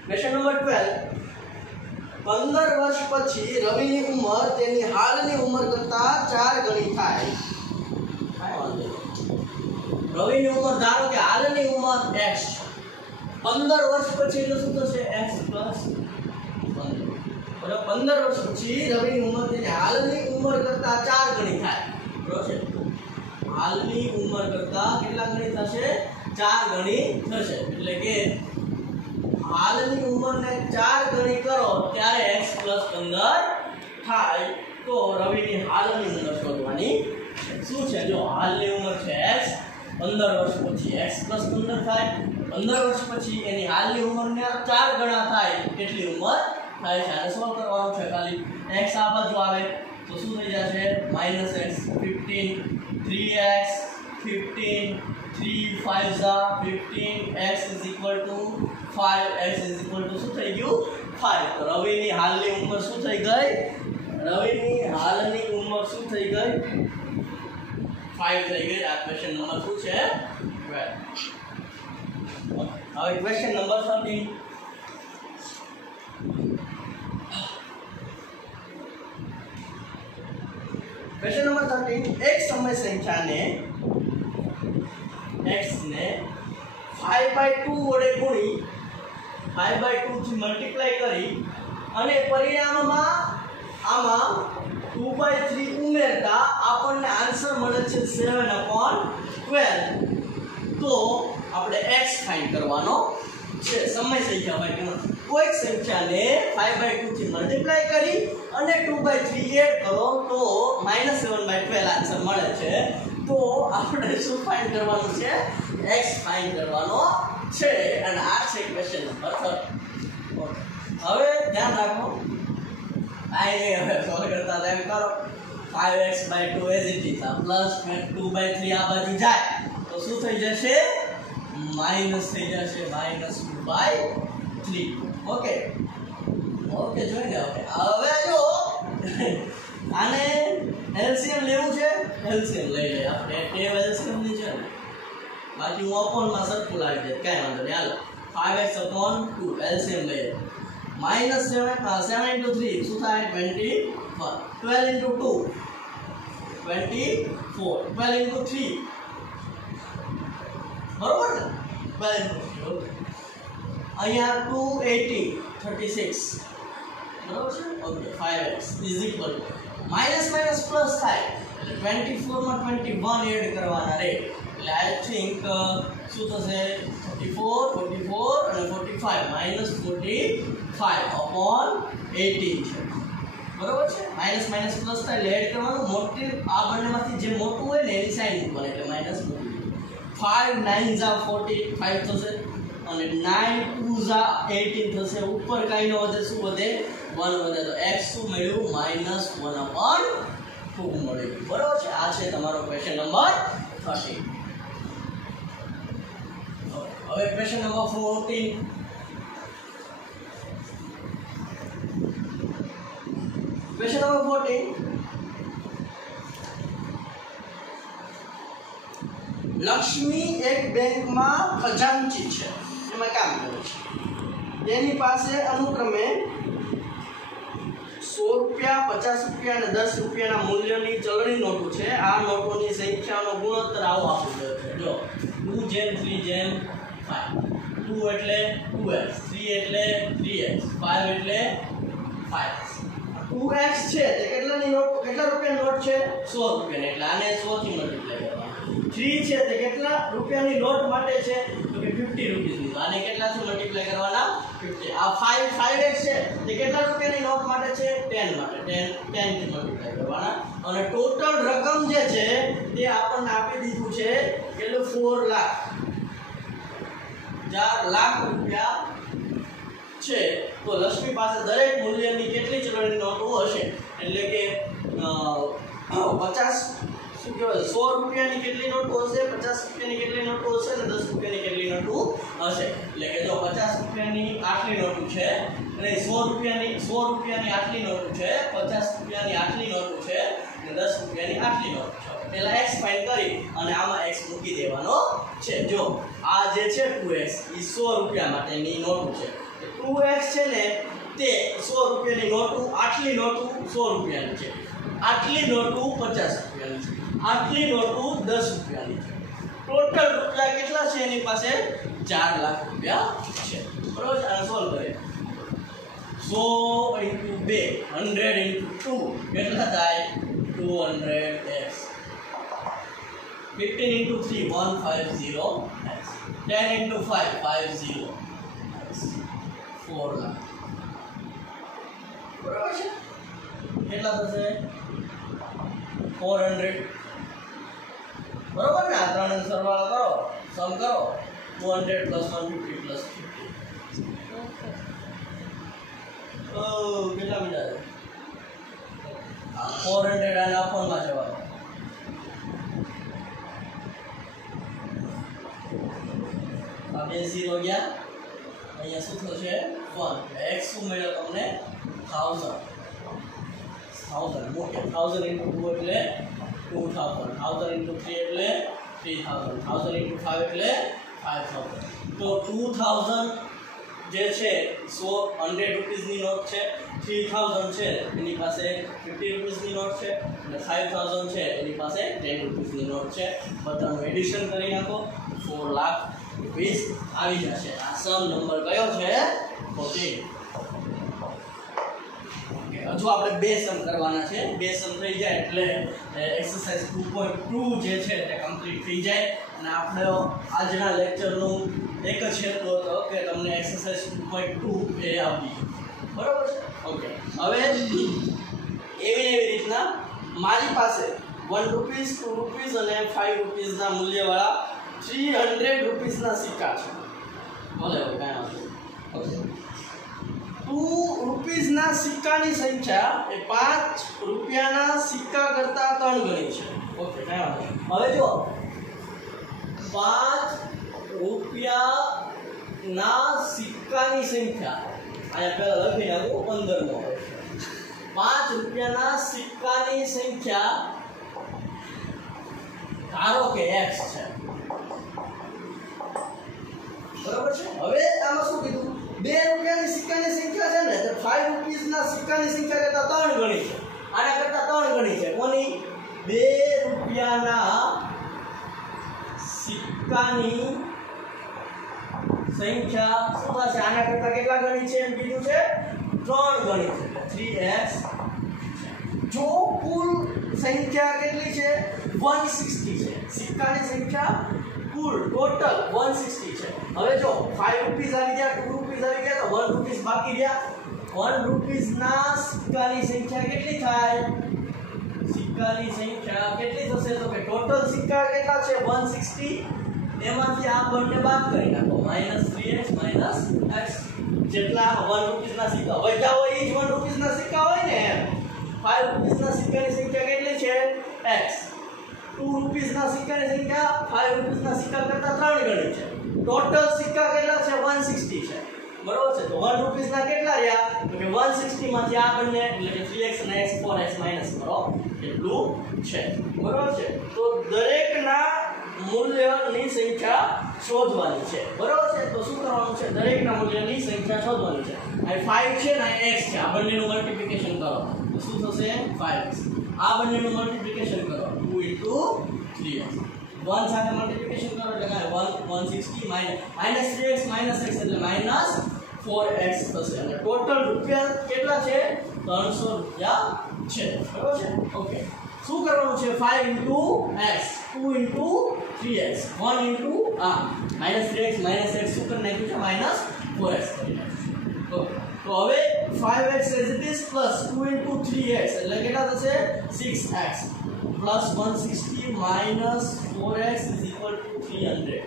Question number 12. 15 વર્ષ પછી રવિની ઉંમર તેની હાલની ઉંમર કરતા 4 ગણી થાય. રવિની ઉંમર ધારો કે હાલની ઉંમર x 15 વર્ષ પછી એટલે શું થશે x + 15 બરાબર 15 વર્ષ પછી રવિની ઉંમર તેની હાલની ઉંમર કરતા 4 ગણી થાય બરાબર છે હાલની ઉંમર કરતા કેટલા ગણી થશે 4 ગણી થશે એટલે કે હાલની ઉંમરને 4 ગણી કરો ત્યારે x + 15 થાય તો રવિની હાલની ઉંમર શોધવાની શું છે જો હાલની ઉંમર છે x 15 વર્ષ પછી x + 15 થાય 15 વર્ષ પછી એની હાલની ઉંમરને 4 ગણા થાય કેટલી ઉંમર થાય છે આને સોલ્વ કરવાનું છે ખાલી x આ બાજુ આવે તો શું થઈ જશે -x 15 3x 15 3 5 15 x = 5 x = શું થઈ ગયું 5 તો રવિની હાલની ઉંમર શું થઈ ગઈ રવિની હાલની ઉંમર શું થઈ ગઈ 5 થઈ ગઈ આ ક્વેશ્ચન નંબર શું છે 12 હવે ક્વેશ્ચન નંબર 13 क्वेश्चन नंबर 13 एक समय संख्या ने x ने 5/2 વડે ગુણી 5/2 થી મલ્ટીપ્લાય કરી અને પરિણામમાં આમાં 2/3 ઉમેરતા આપણને આન્સર મળે છે 7/12 તો આપણે x ફાઇન્ડ કરવાનો છે સમય સંખ્યા માટે કોઈ સંખ્યાને 5/2 થી મલ્ટીપ્લાય કરી અને 2/3 એડ કરો તો -7/12 આન્સર મળે છે તો આપણે શું ફાઇન્ડ કરવાનું છે x ફાઇન્ડ કરવાનો છે અને આ છે ક્વેશ્ચન નંબર 13 ઓકે હવે ધ્યાન રાખો આઈ હવે સોલ્વ કરતા તેમ કરો 5x/2 as it is plus 2/3 આ બાજુ જાય તો શું થઈ જશે માઈનસ થઈ જશે -2/3 ઓકે ઓકે જોઈને ઓકે હવે જો આને એલસીએમ લેવું છે એલસીએમ લઈ લે આપણે ટેવ એલસીએમ ની છે બાકી હું અપોન માં સરખું લાવી દે કાઈ વાંધો નહીં હાલો 5x/2 એલસીએમ લઈ લે -7 * 3 શું થાય 21 12 * 2 24 12 * 3 બરોબર ને 12 * 3 ઓકે અહીંયા 2 18 36 બરોબર છે okay 5x = minus minus plus થાય એટલે 24 માં 21 એડ કરવાના રે એટલે આઈ થિંક શું થશે 44 44 અને 45 -45/18 છે બરોબર છે માઈનસ માઈનસ પ્લસ થાય એટલે એડ કરવાનું મોટી આ બંનેમાંથી જે મોટું હોય ને એની સાઈન ઉપર એટલે માઈનસ મોટી 5 9 45 થશે અને 9 2 18 થશે ઉપર કાઈ ન વધે શું વધે 1 વધે તો x શું મળ્યું -1/2 મળ્યું બરોબર છે આ છે તમારો ક્વેશ્ચન નંબર 13 હવે question number 14 question number 14 Lakshmi એક બેંકમાં ખજાનચી છે એમાં કામ કરે છે તેની પાસે અનુક્રમે 100 રૂપિયા 50 રૂપિયા અને 10 રૂપિયાના મૂલ્યની ચલણી નોટો છે આ નોટોની સંખ્યાનો ગુણોત્તર આવો આપેલો છે જો 2:3:5 2 એટલે 2x 3 એટલે 3x 5 એટલે 5x 2x છે તે કેટલાની નોટ કેટલા રૂપિયાની નોટ છે 100 રૂપિયાની એટલે આને 100 થી મલ્ટીપ્લાય કરવાનું 3 છે તે કેટલા રૂપિયાની નોટ માટે છે તો કે 50 રૂપિયાની તો આને કેટલાથી મલ્ટીપ્લાય કરવાના 50 આ 5x છે તે કેટલા રૂપિયાની નોટ માટે છે 10 માટે 10 થી મલ્ટીપ્લાય કરવાના અને ટોટલ રકમ જે છે તે આપણને આપી દીધું છે એટલે 4 લાખ 4 લાખ રૂપિયા છે તો લક્ષ્મી પાસે દરેક મૂલ્યની કેટલી ચલણી નોટો હશે એટલે કે 50 શું કહેવાય 100 રૂપિયાની કેટલી નોટો હશે 50 રૂપિયાની કેટલી નોટો હશે અને 10 રૂપિયાની કેટલી નોટો હશે એટલે કે જો 50 રૂપિયાની આટલી નોટો છે અને 100 રૂપિયાની આટલી નોટો છે 50 રૂપિયાની આટલી નોટો છે અને 10 રૂપિયાની આટલી નોટો છે પહેલા x ફાઇન્ડ કરી અને આમાં x મૂકી દેવાનો છે જો આ જે છે 2x એ 100 રૂપિયા માટેની નોટો છે 2x છે ને તે 100 રૂપિયાની નોટો આટલી નોટો 100 રૂપિયાની છે આટલી નોટો 50 રૂપિયાની છે આટલી નોટો 10 રૂપિયાની છે ટોટલ રૂપિયા કેટલા છે એની પાસે 4 લાખ રૂપિયા છે બરોબર આ સોલ્વ કરીએ 100 * 2 100 * 2 કેટલા થાય 200x 15 * 3 150x 10 * 5 50x 4 લાખ બરાબર છે કેટલા થશે 400 બરાબર ને આ ત્રણનો સરવાળો કરો સમ કરો 200 + 150 + 50 કેટલા મીટર 400 આને આપવામાં જવાનું આ બે 0 ગયા અહીંયા શું થશે 1 x શું મળ્યો તમને 1000 ઓકે 1000 * 2 એટલે 2000 1000 * 3 એટલે 3000 1000 * 5 એટલે 5000 તો 2000 જે છે 100 રૂપિયાની નોટ છે 3000 છે એની પાસે 50 રૂપિયાની નોટ છે અને 5000 છે એની પાસે 10 રૂપિયાની નોટ છે બધાનું એડિશન કરી નાખો 4 લાખ રૂપિયા આવી જશે આ સમ નંબર કયો છે 14 હજુ આપણે બે સમ કરવાના છે બે સમ થઈ જાય એટલે એક્સરસાઇઝ 2.2 જે છે તે કમ્પ્લીટ થઈ જાય અને આપણે આજના લેક્ચરનું એક જ હેતુ હતો કે તમને એક્સરસાઇઝ 2.2 એ આપી બરાબર છે ઓકે હવે એવી રીતના મારી પાસે 1 રૂપીસ 2 રૂપીસ અને 5 રૂપીસના મૂલ્યવાળા 300 રૂપીસના સિક્કા છે ભલે હવે કાંઈ ઓકે 2 રૂપીસના સિક્કાની સંખ્યા એ 5 રૂપિયાના સિક્કા કરતા 3 ગણી છે ઓકે હવે જો 5 રૂપિયાના સિક્કાની સંખ્યા અહીંયા પહેલા લખી નાખું 15 નો 5 રૂપિયાના સિક્કાની સંખ્યા ધારો કે x છે બરાબર છે હવે આમાં શું કીધું 2 રૂપિયાની સિક્કાની સંખ્યા છે ને તો 5 રૂપીસના સિક્કાની સંખ્યા કરતા 3 ગણી છે આના કરતા 3 ગણી છે કોની 2 રૂપિયાના સિક્કાની સંખ્યા શું થશે આના કરતા કેટલા ગણી છે એમ કીધું છે 3 ગણી છે 3x જો કુલ સંખ્યા કેટલી છે 160 છે સિક્કાની સંખ્યા કુલ ટોટલ 160 છે હવે જો 5 રૂપીસ આવી ગયા 2 રૂપીસ આવી ગયા તો 1 રૂપીસ બાકી રહ્યા 1 રૂપીસના સિક્કાની સંખ્યા કેટલી થાય સિક્કાની સંખ્યા કેટલી થશે તો કે ટોટલ સિક્કા કેટલા છે 160 એમાંથી આ બંને બાદ કરી નાખો -3x - x જેટલા 1 રૂપીસના સિક્કા વધ્યા હોય એ જ 1 રૂપીસના સિક્કા હોય ને 5 રૂપીસના સિક્કાની સંખ્યા કેટલી છે x 2 રૂપીસના સિક્કાની સંખ્યા 5 રૂપીસના સિક્કા કરતા 3 ગણી છે ટોટલ સિક્કા કેટલા છે 160 છે બરોબર છે તો 1 રૂપીસના કેટલા રહ્યા તો કે 160 માંથી આ બંને એટલે કે 3x અને x 4x માઈનસ કરો એટલું છે બરોબર છે તો દરેકના મૂલ્યની સંખ્યા શોધવાની છે બરોબર છે તો શું કરવાનું છે દરેકના મૂલ્યની સંખ્યા શોધવાની છે આ 5 છે ને x છે આ બંનેનું મલ્ટીપ્લિકેશન કરો તો શું થશે 5x આ બંનેનું મલ્ટીપ્લિકેશન કરો 2 * 3x 1 સાથે મલ્ટીપ્લિકેશન કરો એટલે કે 160 -3x - x એટલે -4x થશે અને ટોટલ રૂપિયા કેટલા છે 300 રૂપિયા છે બરોબર છે ઓકે શું કરવાનું છે 5 * x 2 * 3x 1 * -3x - x શું કરી નાખ્યું છે -4x કરી નાખ્યું ઓકે તો હવે 5x as it is plus 2 * 3x એટલે કેટલા થશે 6x plus 160 minus 4x is equal to 300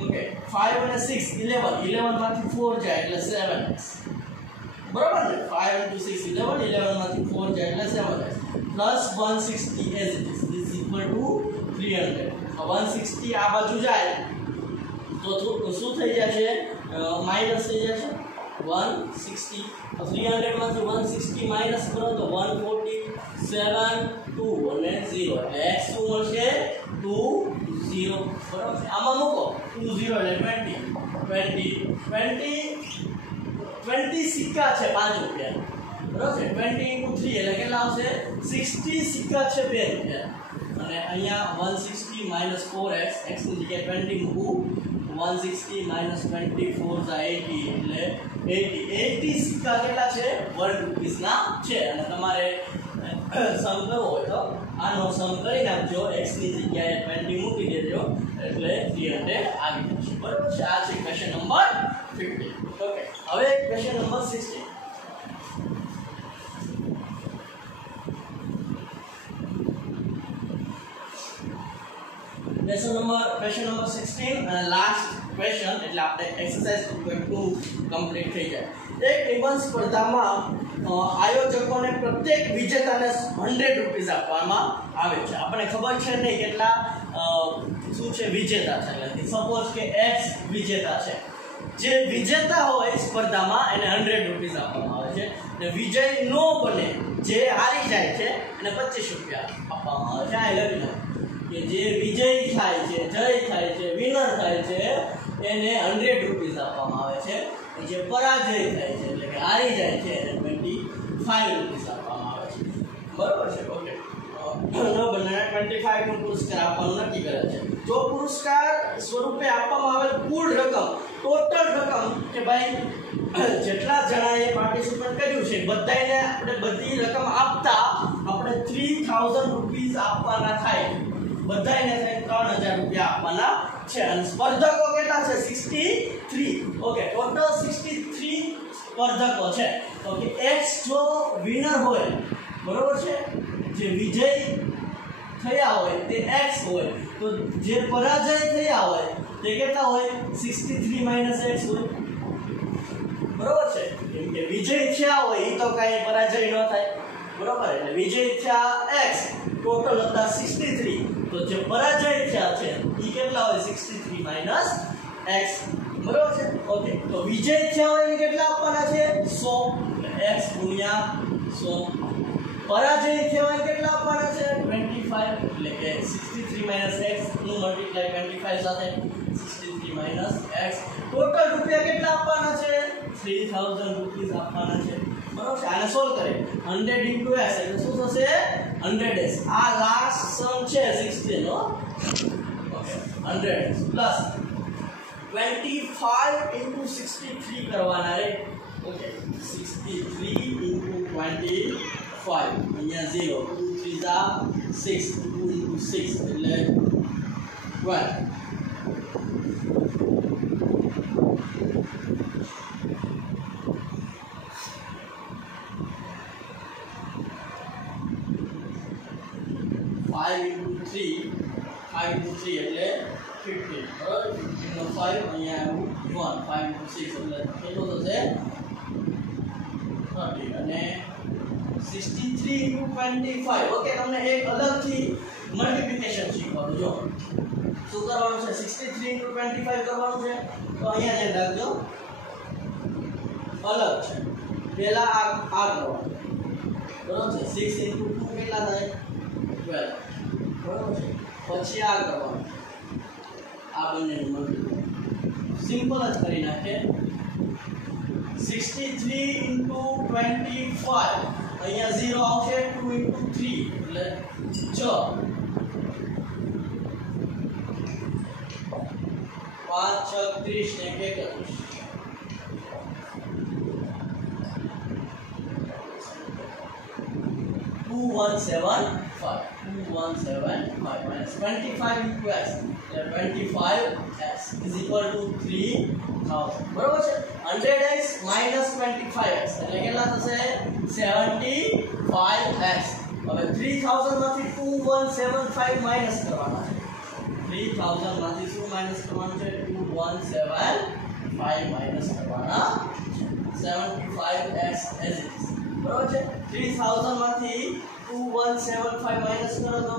okay 5 અને 6 11 માંથી 4 જાય એટલે 7x બરાબર ને 5 * 6 11 માંથી 4 જાય એટલે 7x plus 160 as it is equal to 300 160 આ બાજુ જાય તો શું થઈ જશે માઈનસ થઈ જશે 160 300 માંથી 160 માઈનસ કરો તો 147 2 અને 0 એટલે x શું મળશે 20 બરાબર છે આમાં મૂકો 20 એટલે 20 સિક્કા છે 5 રૂપિયા બરાબર છે 20 * 3 એટલે કેટલા આવશે 60 સિક્કા છે 2 રૂપિયા અને અહીંયા 160 માઇનસ 4x x ની જગ્યાએ 20 મૂકું 160 માઇનસ 24 જા 80 એટલે 80 સિક્કા કેટલા છે 1 રૂપીસ ના છે અને તમારે સમ કરવો હોય તો આનો સમ કરી નાખજો x ની જગ્યાએ 20 મૂકી દેજો એટલે 300 આવી જશે બરોબર છે આ છે ક્વેશ્ચન નંબર 15 ઓકે હવે question number 16 question number 16 and last question એટલે આપણે exercise 2.2 complete થઈ જાય એક નિબંધ સ્પર્ધામાં આયોજકોને પ્રત્યેક વિજેતાને 100 રૂપિયા આપવામાં આવે છે આપણે ખબર છે ને કેટલા શું છે વિજેતા છે એટલે સપોઝ કે x વિજેતા છે જે વિજેતા હોય સ્પર્ધામાં એને 100 રૂપિયા આપવામાં આવે છે અને વિજય નો બને જે હારી જાય છે એને 25 રૂપિયા આપવામાં આવે છે આ લખી લો કે જે વિજય થાય છે જય થાય છે વિનર થાય છે એને 100 રૂપિયા આપવામાં આવે છે જે પરાજય થાય છે એટલે કે હારી જાય છે એને 25 રૂપિયા આપવામાં આવે છે બરોબર છે ઓકે નો બંને 25 નો પુરસ્કાર આપવાનું નક્કી કરે છે જો પુરસ્કાર સ્વરૂપે આપવામાં આવેલ કુલ રકમ ટોટલ રકમ કે ભાઈ જેટલા જણાએ પાર્ટિસિપેટ કર્યું છે બધાને આપણે બધી રકમ આપતા આપણે 3000 રૂપિયા આપવાના થાય બધાને થાય 3000 રૂપિયા આપવાના છે અને સ્પર્ધકો કેટલા છે 63 ઓકે ટોટલ 63 સ્પર્ધકો છે ઓકે x જો વિનર હોય બરોબર છે જે વિજય થયા હોય તે x હોય તો જે પરાજય થયા હોય તે કેટલા હોય 63 - x હોય બરોબર છે કેમ કે વિજય થયા હોય એ તો કાઈ પરાજય ન થાય બરોબર એટલે વિજય થયા x ટોટલ હતા 63 તો જે પરાજય થયા છે એ કેટલા હોય 63 - x બરોબર છે ઓકે તો વિજય થયા હોય એને કેટલા આપવાના છે 100 x ગુણ્યા 100 પરાજય થયા હોય કેટલા આપવાના છે 25 એટલે કે 63 - x નું મલ્ટીપ્લાય 25 સાથે 63 - x ટોટલ રૂપિયા કેટલા આપવાના છે 3000 રૂપિયા આપવાના છે બરોબર છે આને સોલ્વ કરીએ 100 * x એટલે શું થશે 100s આ લાસ્ટ સમ છે 16 નો ઓકે 100s પ્લસ 25 * 63 કરવાના રે ઓકે 63 * 25 અહીંયા 0 2 3 જા 6 2 * 6 એટલે 12 5 * 3 એટલે 15 બરાબર 15 નો 5 અહીંયા આવ્યું 1 5 * 6 એટલે કેટલો થશે 30 અને 63 * 25 ઓકે તમને એક અલગથી મલ્ટીપ્લિકેશન શીખવાનું જો શું કરવાનું છે 63 * 25 કરવાનું છે તો અહીંયા ધ્યાન રાખજો અલગ છે પહેલા આ કરવાનું બરાબર છે 6 * 2 કેટલા થાય 12 બરાબર છે પછી આ કરવાનું આ બંનેનું મલ્ટીપ્લાય સિમ્પલ જ કરી નાખીએ 63 * 25 અહીંયા 0 આવશે 2 * 3 એટલે 6 5 6 30 ને 31 2175 -25 * x એટલે 25x is equal to 3000 બરોબર છે 100x - 25x એટલે કેટલા થશે 75x હવે 3000 માંથી 2175 માઈનસ કરવાના છે 3000 માંથી શું માઈનસ કરવાનું છે 2175 માઈનસ કરવાના 75x as it is બરોબર છે 3000 માંથી 2175 માઈનસ કરો તો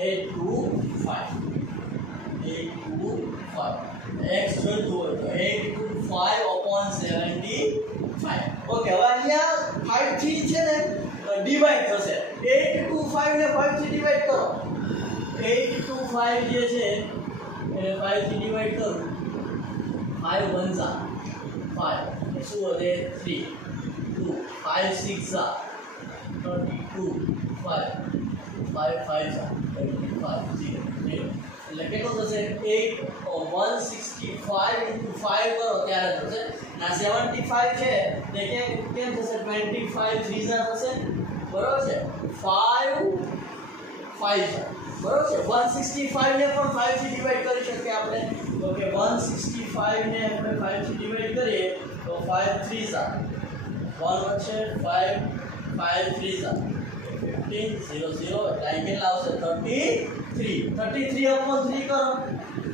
825 x જોઈતું હોય તો 825/75 ઓકે હવે અહીંયા 5 થી છે ને ડિવાઈડ થશે 8 2 5 ને 5 થી ડિવાઈડ કરો 8 2 5 જે છે એ 5 થી ડિવાઈડ કરો 5 1 જા 5 શું વધે 3 2 5 6 જા 32 5 5 5 જા 35 0 0 એટલે કેટલો થશે 8 165 into 5 કરો ત્યારે થશે ના 75 છે તે કેમ થશે 25 3 જા થશે બરોબર છે 5 5 જા બરોબર છે 165 ને પણ 5 થી ડિવાઈડ કરી શકીએ આપણે તો કે 165 ને આપણે 5 થી ડિવાઈડ કરીએ તો 5 3 જા 1 વચ્ચે 5 5 3 જા 15 0 0 એટલે અહીં કેટલા આવશે 33 upon 3 કરો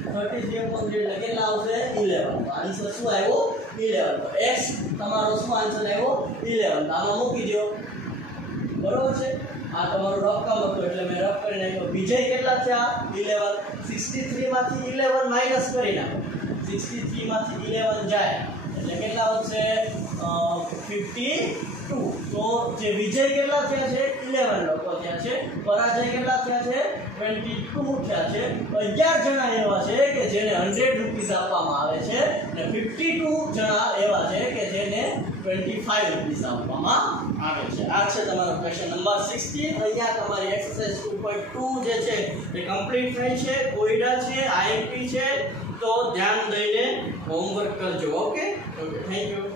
33 upon 3 એટલે કેટલા આવશે 11 તો આન્સર શું આવ્યો 11 તો x તમારો શું આન્સર આવ્યો 11 તો આમાં મૂકી દો બરોબર છે આ તમારો રફ કામ હતો એટલે મેં રફ કરી નાખ્યો વિજય કેટલા થયા 11 63 માંથી 11 માઈનસ કરી નાખો 63 માંથી 11 જાય એટલે કેટલા વધશે 52 તો જે વિજય કેટલા થયા છે 11 લોકો થયા છે પરાજય કેટલા થયા છે 22 થયા છે 11 જણા એવા છે કે જેને 100 રૂપીસ આપવામાં આવે છે અને 52 જણા એવા છે કે જેને 25 રૂપીસ આપવામાં આવે છે આ છે તમારો ક્વેશ્ચન નંબર 16 અહીંયા તમારી એક્સરસાઇઝ 2.2 જે છે એ કમ્પ્લીટ થઈ છે કોઈડા છે આઈએમપી છે તો ધ્યાન દઈને હોમવર્ક કરજો ઓકે થેન્ક યુ